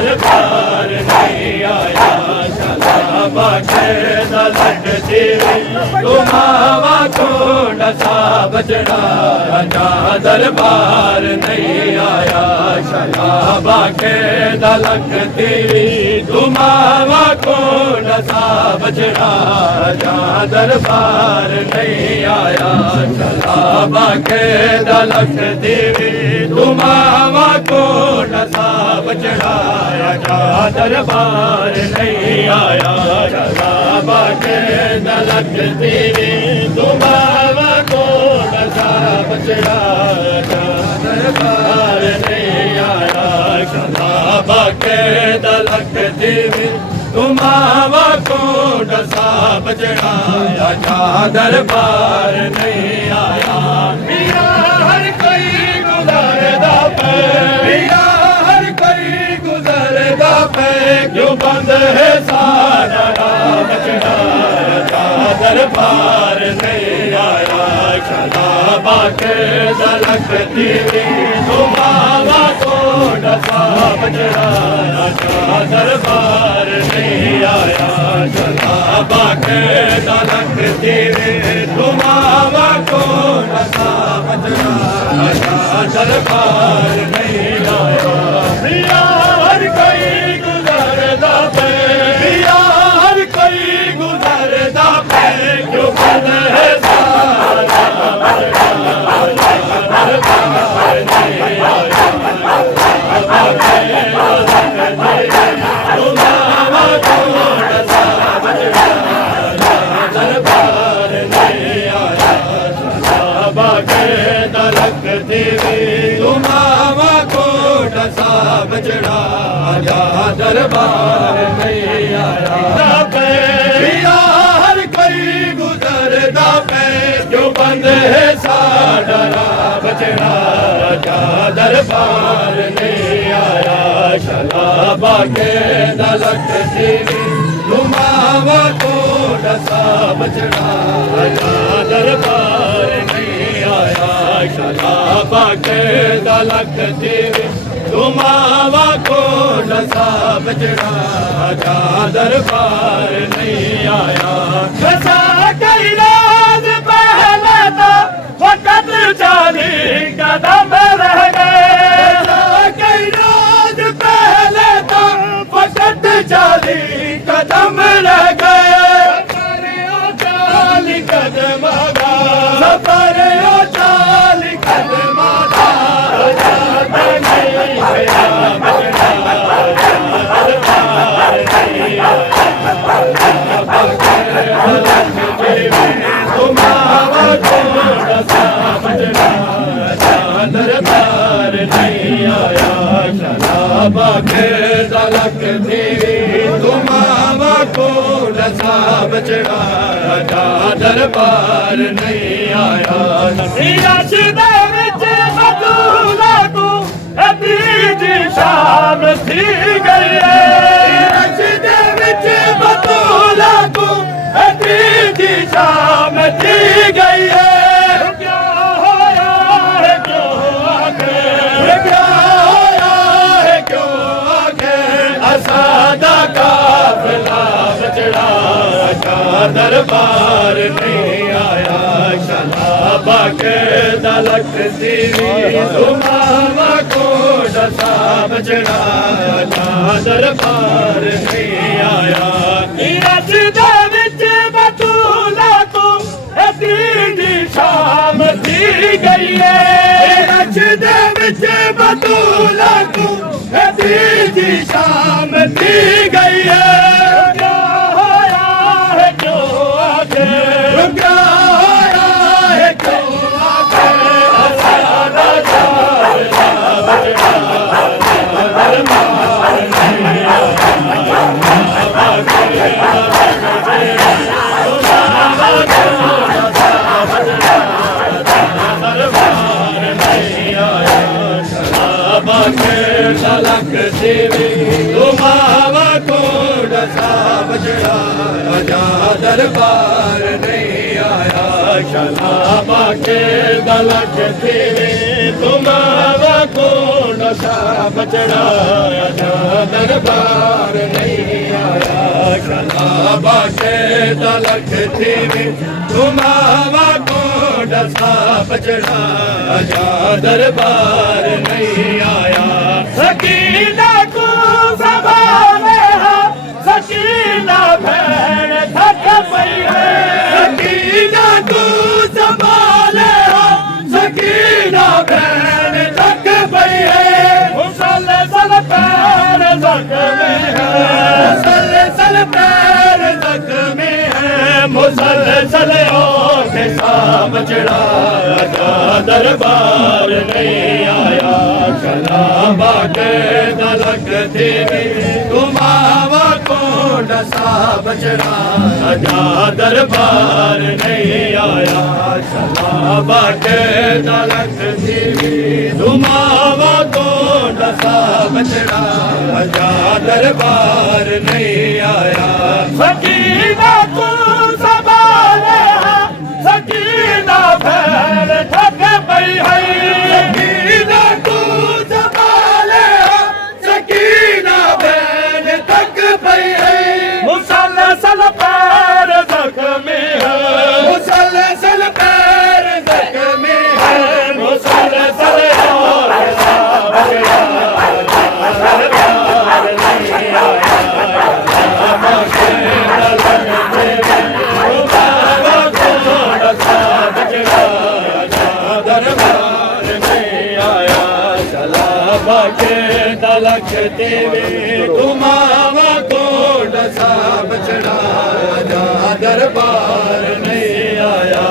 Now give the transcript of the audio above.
दरबार नहीं आया शलाबा के दलट देवी तुम्हारा कोड सा बजड़ा राजा दरबार नहीं आया शलाबा के दलट देवी तुम्हारा कोड सा बजड़ा राजा दरबार नहीं आया शलाबा के दलट देवी तुम्हारा कोड सा बजड़ा राजा दरबार नहीं आया शलाबा के दलक देवी तुम्हारा कोड सा बजड़ा राजा दरबार नहीं आया शलाबा के दलक देवी तुम्हारा कोड सा बजड़ा राजा दरबार नहीं आया मीरा हर कोई गुजरदा पे मीरा हर कोई गुजरदा पे क्यों बंद है सारा बजड़ा राजा दरबार नहीं आया शलाबा के दलक देवी तुम्हारा कोड सा बजड़ा राजा दरबार नहीं आया शलाबा के दलक देवी तुम्हारा कोड सा बजड़ा राजा दरबार नहीं आया प्रिया हर कोई गुजरदा पे प्रिया हर कोई गुजरदा पे क्यों बंद है सारा दरबार नहीं आया तुम्हारा कोड सा बजड़ा दरबार नहीं आया शलाबा के दलक देवी तुम्हारा कोड सा बजड़ा राजा दरबार नहीं आया प्रिया हर कोई गुजरदा पे जो बंद है सारा बजड़ा राजा दरबार नहीं आया शलाबा के दलक देवी तुम्हारा कोड सा बजड़ा राजा दरबार नहीं आया शलाबा के दलक देवी तुम्हारा कोड सा बजड़ा राजा दरबार नहीं आया कसा कैलाश पहले तो वक्त 40 कदम रह गए कैलाश पहले तो वक्त 40 कदम रह गए सफर 40 कदम सफर 40 कदम तुम्हारा कोड सा बजड़ा दरबार नहीं आया शलाबा के दलक देवी तुम्हारा कोड सा बजड़ा दरबार नहीं आया सीरश दे विच बतूला तू अतीजी शाम थी गई सीरश दे विच बतूला तू अतीजी शाम थी गई क्या होया है क्यों आगे क्या होया है क्यों आगे असादा काफिला बजड़ा दरबार नहीं आया शलाबा के दलक देवी तुम्हारा कोड सा बजड़ा दरबार नहीं आया गई है रच दे विच बतूला को जी शाम थी गई है क्या होया है क्यों आगे क्या होया है क्यों आगे सारा लख देवी तुमावा को डसा बजड़ा अजा दरबार नहीं आया शलाबा के दलक देवी तुमावा को डसा बजड़ा अजा दरबार नहीं आया शलाबा के दलक देवी तुमावा को डसा बजड़ा अजा दरबार नहीं आया सकीना को संभाले सकीना भैन थक पई है सकीना को संभाले सकीना भैन थक पई है मुसलसल पैर जख्मी है मुसलसल पैर जख्मी है मुसलसल के साम चढ़ा दरबार नहीं आया शलाबा के दलक देवी तुमावा को डसा बजड़ा अजा दरबार नहीं आया शलाबा के दलक देवी तुमावा को डसा बजड़ा अजा दरबार नहीं आया सकीना को संभाले सकीना भैन थक पई है सकीना को संभाले सकीना भैन थक पई है मुसलसल पैर जख्मी है मुसलसल पैर जख्मी है मुसलसल और दलक देवी तुमावा को डसा बचड़ा दरबार नहीं आया।